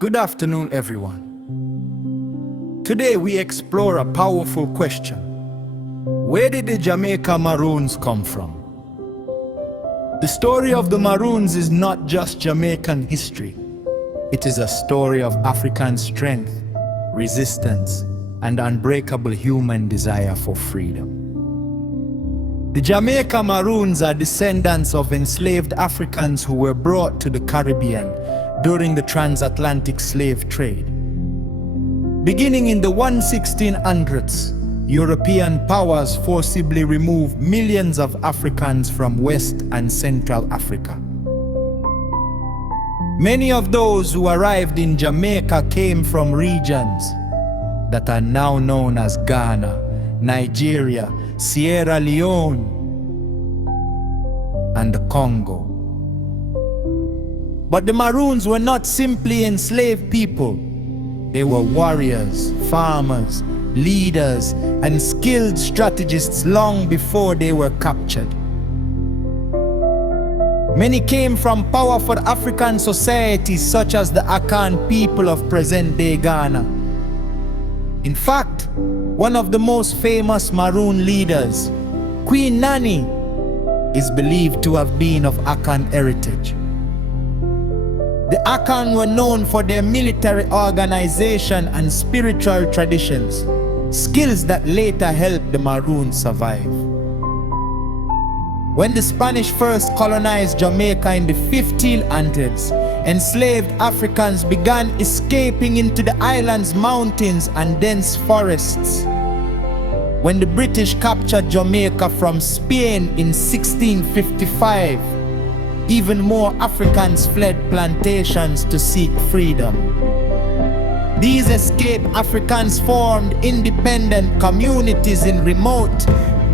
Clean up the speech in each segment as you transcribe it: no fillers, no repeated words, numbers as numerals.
Good afternoon, everyone. Today we explore a powerful question. Where did the Jamaica Maroons come from? The story of the Maroons is not just Jamaican history. It is a story of African strength, resistance, and unbreakable human desire for freedom. The Jamaica Maroons are descendants of enslaved Africans who were brought to the Caribbean during the transatlantic slave trade. Beginning in the 1600s, European powers forcibly removed millions of Africans from West and Central Africa. Many of those who arrived in Jamaica came from regions that are now known as Ghana, Nigeria, Sierra Leone, and the Congo. But the Maroons were not simply enslaved people. They were warriors, farmers, leaders, and skilled strategists long before they were captured. Many came from powerful African societies such as the Akan people of present-day Ghana. In fact, one of the most famous Maroon leaders, Queen Nanny, is believed to have been of Akan heritage. The Akan were known for their military organization and spiritual traditions, skills that later helped the Maroons survive. When the Spanish first colonized Jamaica in the 1500s, enslaved Africans began escaping into the island's mountains and dense forests. When the British captured Jamaica from Spain in 1655, even more Africans fled plantations to seek freedom. These escaped Africans formed independent communities in remote,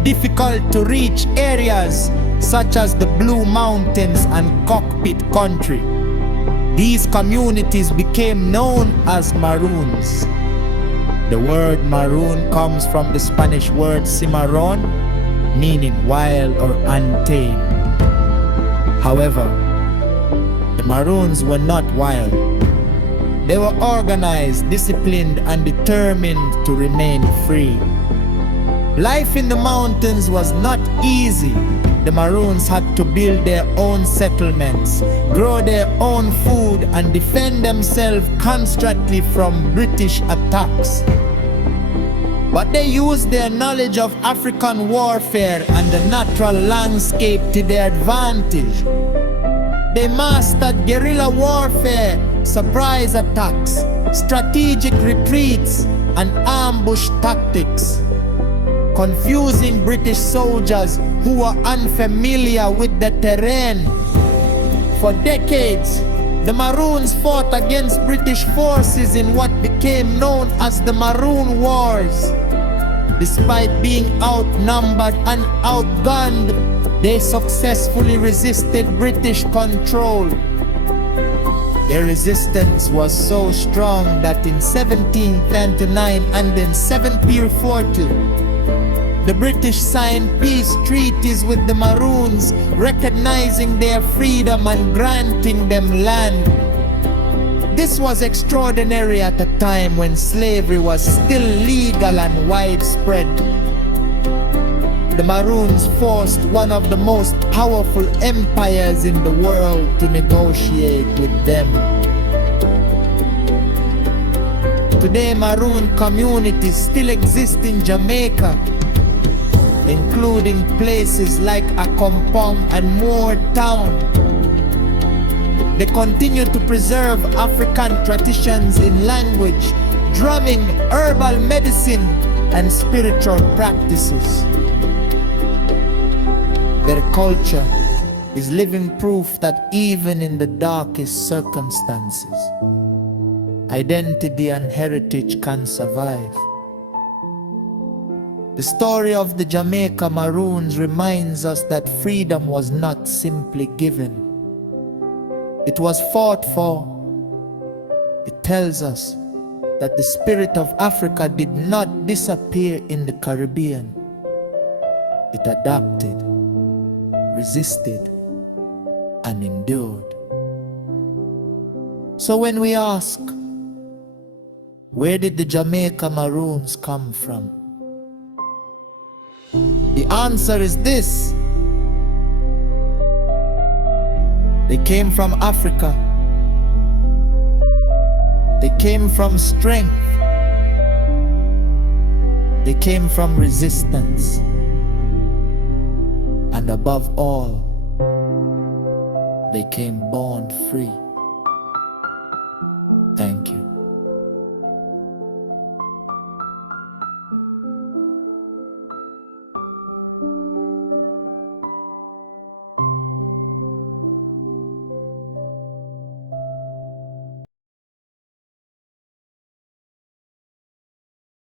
difficult-to-reach areas such as the Blue Mountains and Cockpit Country. These communities became known as Maroons. The word maroon comes from the Spanish word cimarron, meaning wild or untamed. However, the Maroons were not wild. They were organized, disciplined, and determined to remain free. Life in the mountains was not easy. The Maroons had to build their own settlements, grow their own food, and defend themselves constantly from British attacks. But they used their knowledge of African warfare and the natural landscape to their advantage. They mastered guerrilla warfare, surprise attacks, strategic retreats, and ambush tactics, confusing British soldiers who were unfamiliar with the terrain. For decades, the Maroons fought against British forces in what became known as the Maroon Wars. Despite being outnumbered and outgunned, they successfully resisted British control. Their resistance was so strong that in 1729 and in 1740, the British signed peace treaties with the Maroons, recognizing their freedom and granting them land. This was extraordinary at a time when slavery was still legal and widespread. The Maroons forced one of the most powerful empires in the world to negotiate with them. Today, Maroon communities still exist in Jamaica, including places like Akompong and Moore Town. They continue to preserve African traditions in language, drumming, herbal medicine, and spiritual practices. Their culture is living proof that even in the darkest circumstances, identity and heritage can survive. The story of the Jamaica Maroons reminds us that freedom was not simply given. It was fought for. It tells us that the spirit of Africa did not disappear in the Caribbean. It adapted, resisted, and endured. So when we ask, where did the Jamaica Maroons come from? The answer is this: they came from Africa. They came from strength. They came from resistance. And above all, they came born free.